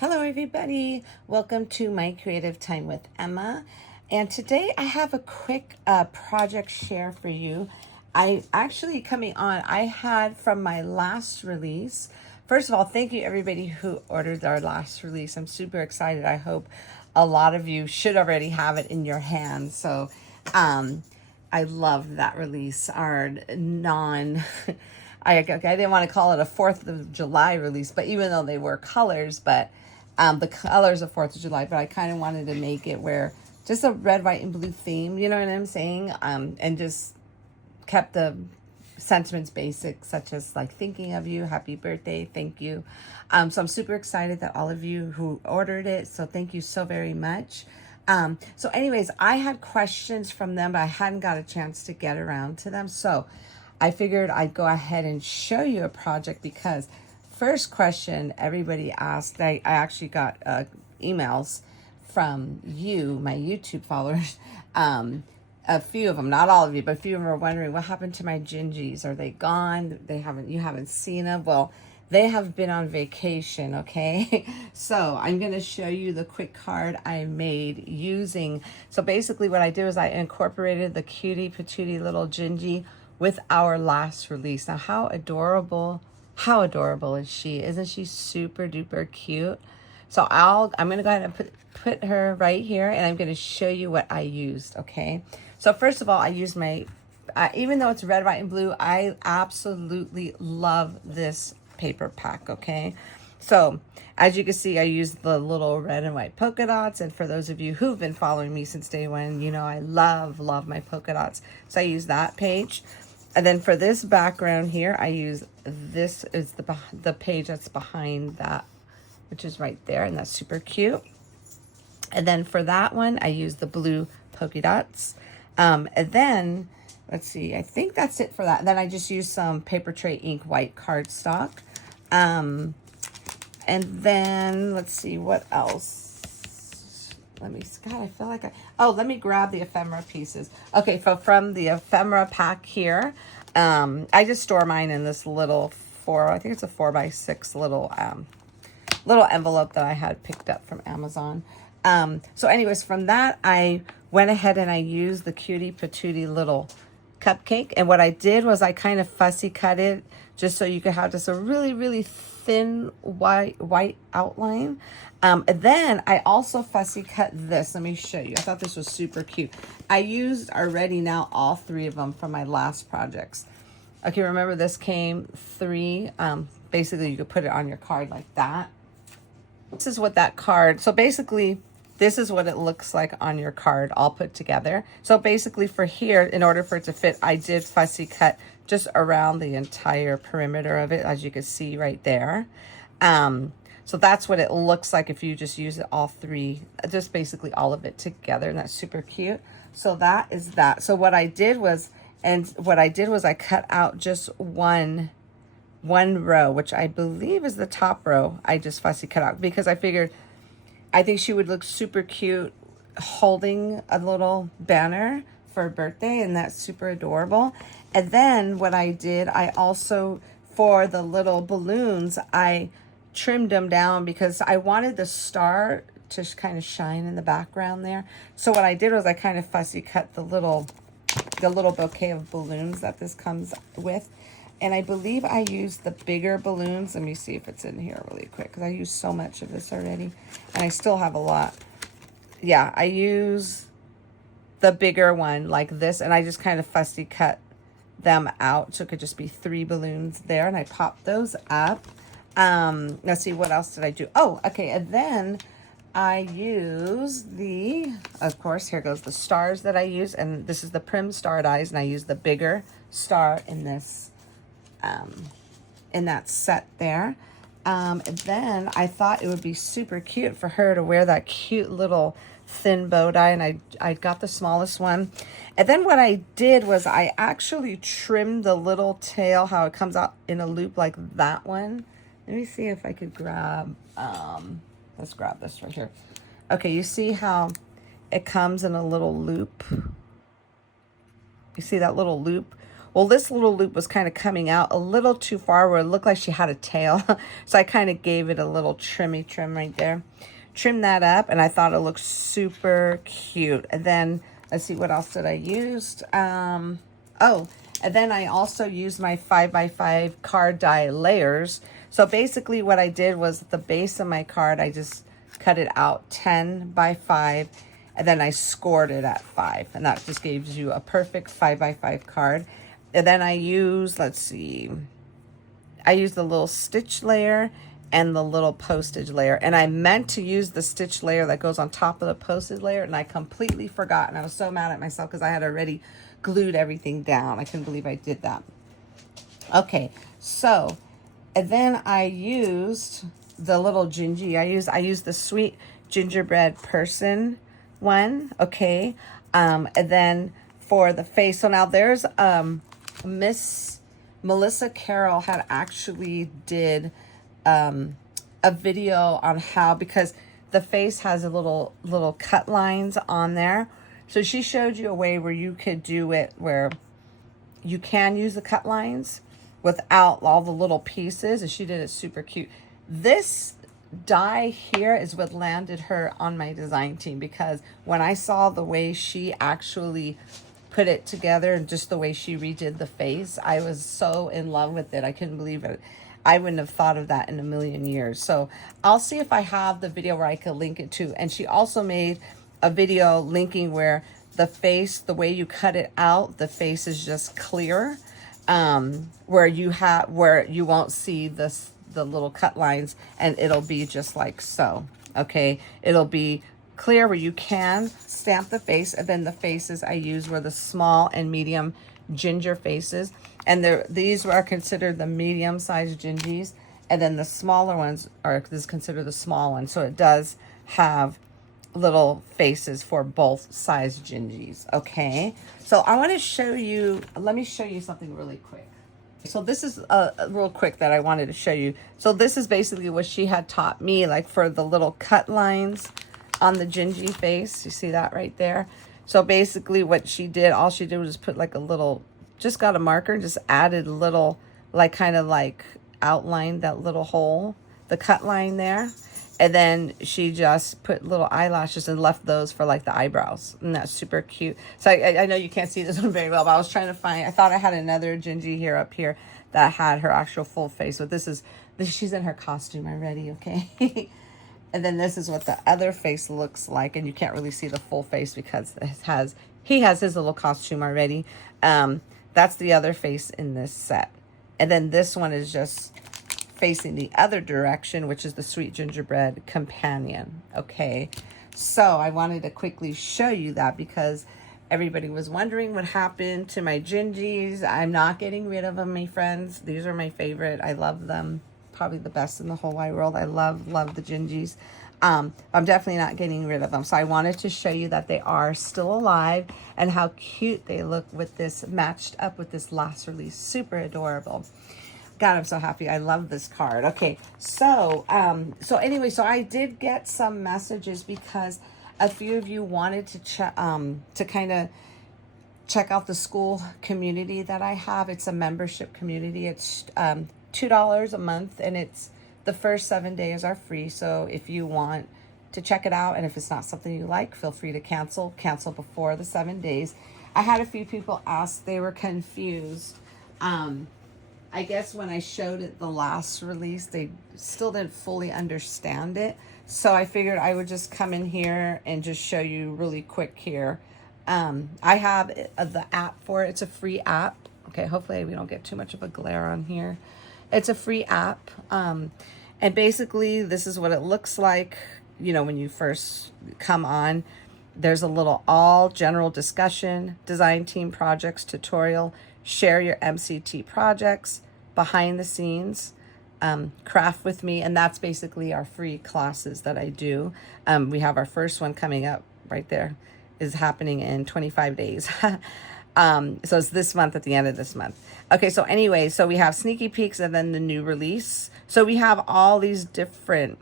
Hello everybody, welcome to my creative time with Emma, and today I have a quick project share for you. I actually I had from my last release. First of all, thank you everybody who ordered our last release. I'm super excited. I hope a lot of you should already have it in your hands. So I love that release, our non I didn't want to call it a 4th of July release, but even though they were colors, but the colors of 4th of July, but I kind of wanted to make it where just a red, white, and blue theme, you know what I'm saying? And just kept the sentiments basic, such as like thinking of you, happy birthday, thank you. So I'm super excited that all of you who ordered it, so thank you so very much. So anyways, I had questions from them, but I hadn't got a chance to get around to them. So I figured I'd go ahead and show you a project because first question everybody asked, I actually got emails from you, my YouTube followers, a few of them, not all of you, but a few of them are wondering what happened to my Gingys. Are they gone? You haven't seen them? Well, they have been on vacation, okay? So I'm going to show you the quick card I made using, so basically what I did was I incorporated the cutie patootie little Gingy with our last release. Now, how adorable is she? Isn't she super duper cute? So I'm gonna go ahead and put her right here, and I'm gonna show you what I used, okay? So first of all, I used my, even though it's red, white, and blue, I absolutely love this paper pack, okay? So as you can see, I used the little red and white polka dots, and for those of you who've been following me since day one, you know I love my polka dots. So I use that page. And then for this background here, I use this is the page that's behind that, which is right there, and that's super cute. And then for that one, I use the blue polka dots. And then, let's see, I think that's it for that. And then I just use some paper tray ink white cardstock. And then, let's see, what else? Let me grab the ephemera pieces. Okay, so from the ephemera pack here, I just store mine in this little I think it's a 4x6 little envelope that I had picked up from Amazon. So anyways, from that, I went ahead and I used the cutie patootie little cupcake. And what I did was I kind of fussy cut it just so you could have just a really, really thin white outline. And then I also fussy cut this. Let me show you. I thought this was super cute. I used already now all 3 of them from my last projects. Okay, remember this came 3. Basically, you could put it on your card like that. This is what that card, so basically, this is what it looks like on your card all put together. So basically for here, in order for it to fit, I did fussy cut just around the entire perimeter of it, as you can see right there. So that's what it looks like if you just use it all 3, just basically all of it together, and that's super cute. So that is that. So what I did was I cut out just one row, which I believe is the top row. I just fussy cut out because I figured I think she would look super cute holding a little banner for a birthday, and that's super adorable. And then what I did, I also, for the little balloons, I trimmed them down because I wanted the star to kind of shine in the background there. So what I did was I kind of fussy cut the little bouquet of balloons that this comes with. And I believe I used the bigger balloons. Let me see if it's in here really quick, because I used so much of this already. And I still have a lot. Yeah, I use the bigger one like this. And I just kind of fussy cut them out. So it could just be 3 balloons there. And I popped those up. Let's see, what else did I do? Oh, okay. And then I use of course, here goes the stars that I use. And this is the Prim Star Dies. And I use the bigger star in this. In that set there. And then I thought it would be super cute for her to wear that cute little thin bow tie, and I got the smallest one. And then what I did was I actually trimmed the little tail, how it comes out in a loop like that one. Let me see if I could grab, let's grab this right here. Okay, you see how it comes in a little loop? You see that little loop? Well, this little loop was kind of coming out a little too far where it looked like she had a tail. So I kind of gave it a little trim right there. Trim that up, and I thought it looked super cute. And then, let's see, what else did I use? Oh, and then I also used my 5x5 card die layers. So basically what I did was the base of my card, I just cut it out 10 by 5, and then I scored it at 5. And that just gives you a perfect 5x5 card. And then I use, let's see, I use the little stitch layer and the little postage layer. And I meant to use the stitch layer that goes on top of the postage layer, and I completely forgot. And I was so mad at myself because I had already glued everything down. I couldn't believe I did that. Okay, so, and then I used the little Gingy. I used the Sweet Gingerbread Person one, okay? And then for the face, so now there's Miss Melissa Carroll had actually did a video on how, because the face has a little cut lines on there. So she showed you a way where you could do it where you can use the cut lines without all the little pieces, and she did it super cute. This die here is what landed her on my design team, because when I saw the way she actually put it together and just the way she redid the face, I was so in love with it. I couldn't believe it. I wouldn't have thought of that in a million years. So I'll see if I have the video where I could link it to. And she also made a video linking where the face, the way you cut it out, the face is just clear, where you won't see the little cut lines, and it'll be just like so. Okay, it'll be clear where you can stamp the face, and then the faces I use were the small and medium ginger faces, and these are considered the medium-sized gingies, and then the smaller ones is considered the small one. So it does have little faces for both size gingies. Okay, so I want to show you, let me show you something really quick. So this is real quick that I wanted to show you. So this is basically what she had taught me, like for the little cut lines on the Gingy face. You see that right there? So basically what she did, all she did was just put like a little, just got a marker and just added a little, like kind of like outlined that little hole, the cut line there. And then she just put little eyelashes and left those for like the eyebrows. And that's super cute. So I know you can't see this one very well, but I was trying to find, I thought I had another Gingy here up here that had her actual full face. But this she's in her costume already, okay? And then this is what the other face looks like. And you can't really see the full face because he has his little costume already. That's the other face in this set. And then this one is just facing the other direction, which is the Sweet Gingerbread Companion. Okay, so I wanted to quickly show you that because everybody was wondering what happened to my Gingies. I'm not getting rid of them, my friends. These are my favorite. I love them. Probably the best in the whole wide world. I love the Gingies. I'm definitely not getting rid of them. So I wanted to show you that they are still alive and how cute they look with this matched up with this last release. Super adorable. God, I'm so happy. I love this card. Okay, so anyway, so I did get some messages because a few of you wanted to kind of check out the school community that I have. It's a membership community. It's $2 a month, and it's the first 7 days are free. So if you want to check it out, and if it's not something you like, feel free to cancel before the 7 days. I had a few people ask, they were confused. I guess when I showed it the last release, they still didn't fully understand it. So I figured I would just come in here and just show you really quick here. I have the app for it. It's a free app. Okay, hopefully we don't get too much of a glare on here. It's a free app. And basically this is what it looks like, you know, when you first come on. There's a little all general discussion, design team projects, tutorial, share your MCT projects, behind the scenes, craft with me, and that's basically our free classes that I do. We have our first one coming up right there, is happening in 25 days. So it's this month, at the end of this month. Okay, so anyway, so we have sneaky peeks and then the new release. So we have all these different,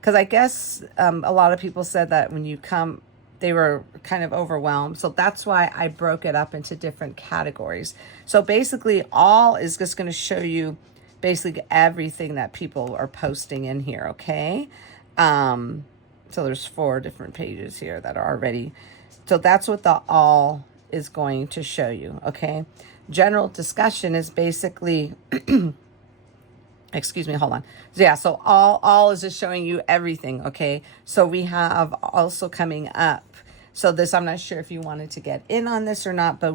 because I guess a lot of people said that when you come they were kind of overwhelmed. So that's why I broke it up into different categories. So basically all is just going to show you basically everything that people are posting in here, okay? So there's 4 different pages here that are already. So that's what the all is going to show you, okay? General discussion is basically, excuse me, hold on. Yeah, so all is just showing you everything, okay? So we have also coming up. So this, I'm not sure if you wanted to get in on this or not, but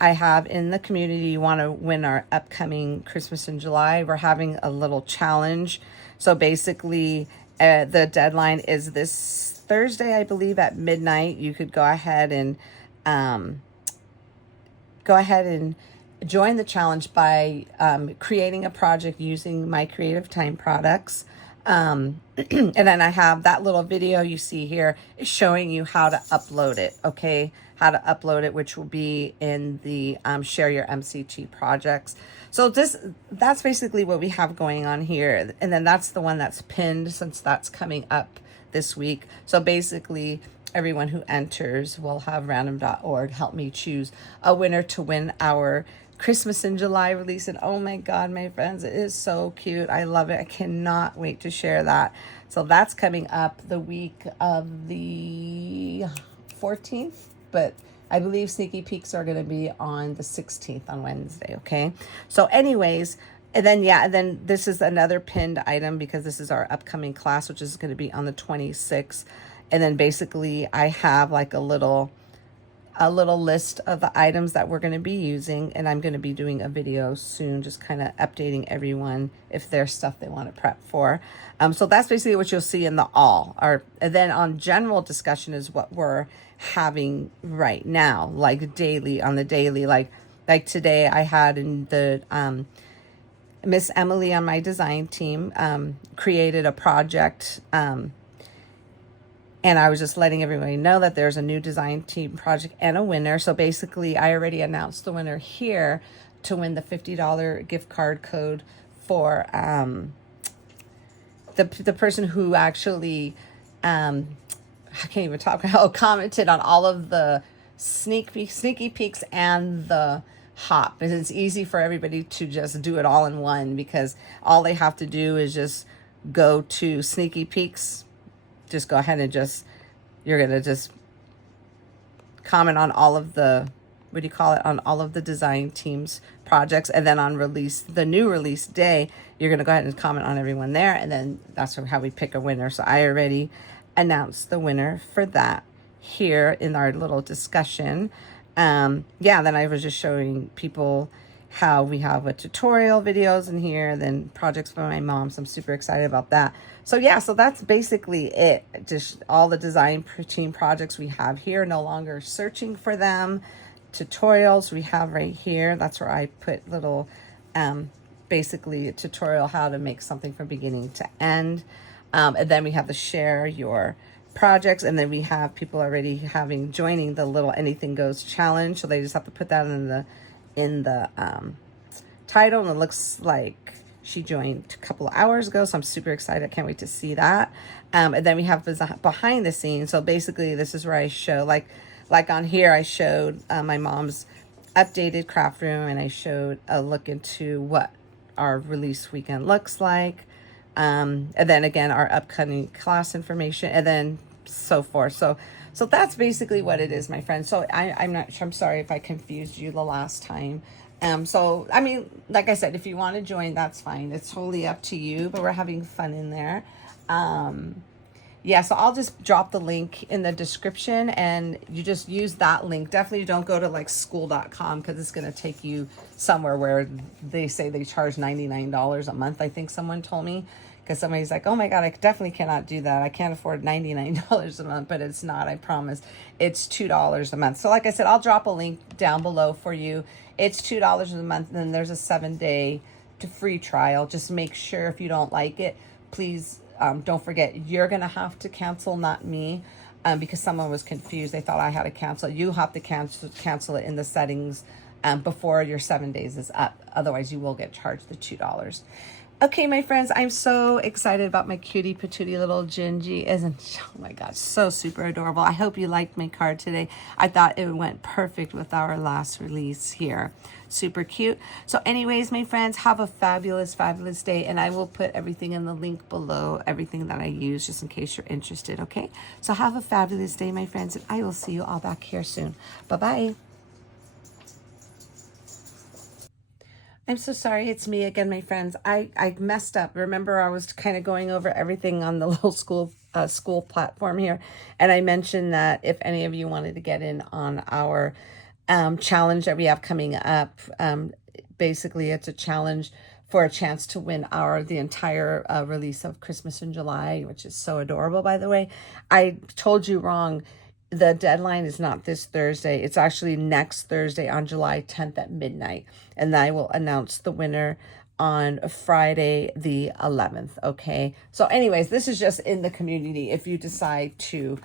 I have in the community, you want to win our upcoming Christmas in July. We're having a little challenge. So basically, the deadline is this Thursday, I believe, at midnight. You could go ahead and join the challenge by creating a project using My Creative Time products. And then I have that little video you see here is showing you how to upload it, okay? How to upload it, which will be in the Share Your MCT projects. So that's basically what we have going on here. And then that's the one that's pinned since that's coming up this week. So basically everyone who enters will have random.org help me choose a winner to win our Christmas in July release. And oh my God, my friends, it is so cute. I love it. I cannot wait to share that. So that's coming up the week of the 14th, but I believe sneaky peeks are going to be on the 16th on Wednesday. Okay. So anyways, and then this is another pinned item because this is our upcoming class, which is going to be on the 26th. And then basically I have like a little list of the items that we're going to be using, and I'm going to be doing a video soon just kind of updating everyone if there's stuff they want to prep for. So that's basically what you'll see in the all. And then on general discussion is what we're having right now, like daily, on the daily, like today I had in the Miss Emily on my design team created a project, and I was just letting everybody know that there's a new design team project and a winner. So basically, I already announced the winner here to win the $50 gift card code for the person who actually, I can't even talk, commented on all of the sneaky peeks and the hop. And it's easy for everybody to just do it all in one because all they have to do is just go to sneaky peeks. Just go ahead and you're going to just comment on all of the, on all of the design team's projects. And then on the new release day, you're going to go ahead and comment on everyone there. And then that's how we pick a winner. So I already announced the winner for that here in our little discussion. Then I was just showing people how we have a tutorial videos in here, then projects for my mom. So I'm super excited about that. So yeah, so that's basically it. Just all the design team projects we have here, no longer searching for them. Tutorials we have right here. That's where I put little, basically a tutorial how to make something from beginning to end. And then we have the share your projects, and then we have people already joining the little anything goes challenge. So they just have to put that in the title, and it looks like she joined a couple of hours ago, so I'm super excited. I can't wait to see that. And then we have behind the scenes. So basically this is where I show, like on here I showed my mom's updated craft room, and I showed a look into what our release weekend looks like, and then again our upcoming class information, and then so forth. So that's basically what it is, my friend. So I'm sorry if I confused you the last time. So I mean, like I said, if you want to join, that's fine. It's totally up to you, but we're having fun in there. Yeah, so I'll just drop the link in the description, and you just use that link. Definitely don't go to like school.com because it's going to take you somewhere where they say they charge $99 a month. I think someone told me, because somebody's like, oh my God, I definitely cannot do that. I can't afford $99 a month, but it's not, I promise. It's $2 a month. So like I said, I'll drop a link down below for you. It's $2 a month, and then there's a 7-day free trial. Just make sure if you don't like it, please don't forget, you're going to have to cancel, not me, because someone was confused. They thought I had to cancel. You have to cancel it in the settings before your 7 days is up. Otherwise, you will get charged the $2. Okay, my friends, I'm so excited about my cutie patootie little Gingy. Isn't, oh my gosh, so super adorable. I hope you liked my card today. I thought it went perfect with our last release here. Super cute. So anyways, my friends, have a fabulous, fabulous day. And I will put everything in the link below, everything that I use, just in case you're interested, okay? So have a fabulous day, my friends, and I will see you all back here soon. Bye-bye. I'm so sorry. It's me again, my friends. I messed up. Remember, I was kind of going over everything on the little school platform here. And I mentioned that if any of you wanted to get in on our challenge that we have coming up, basically it's a challenge for a chance to win the entire release of Christmas in July, which is so adorable, by the way. I told you wrong. The deadline is not this Thursday. It's actually next Thursday on July 10th at midnight. And I will announce the winner on Friday the 11th. Okay. So anyways, this is just in the community. If you decide to,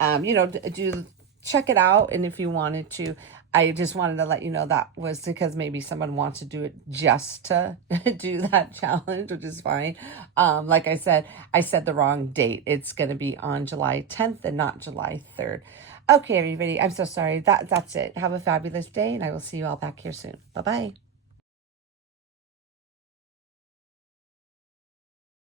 check it out. And if you wanted to, I just wanted to let you know that was because maybe someone wants to do it just to do that challenge, which is fine. Like I said the wrong date. It's going to be on July 10th and not July 3rd. Okay, everybody, I'm so sorry. That's it. Have a fabulous day, and I will see you all back here soon. Bye-bye.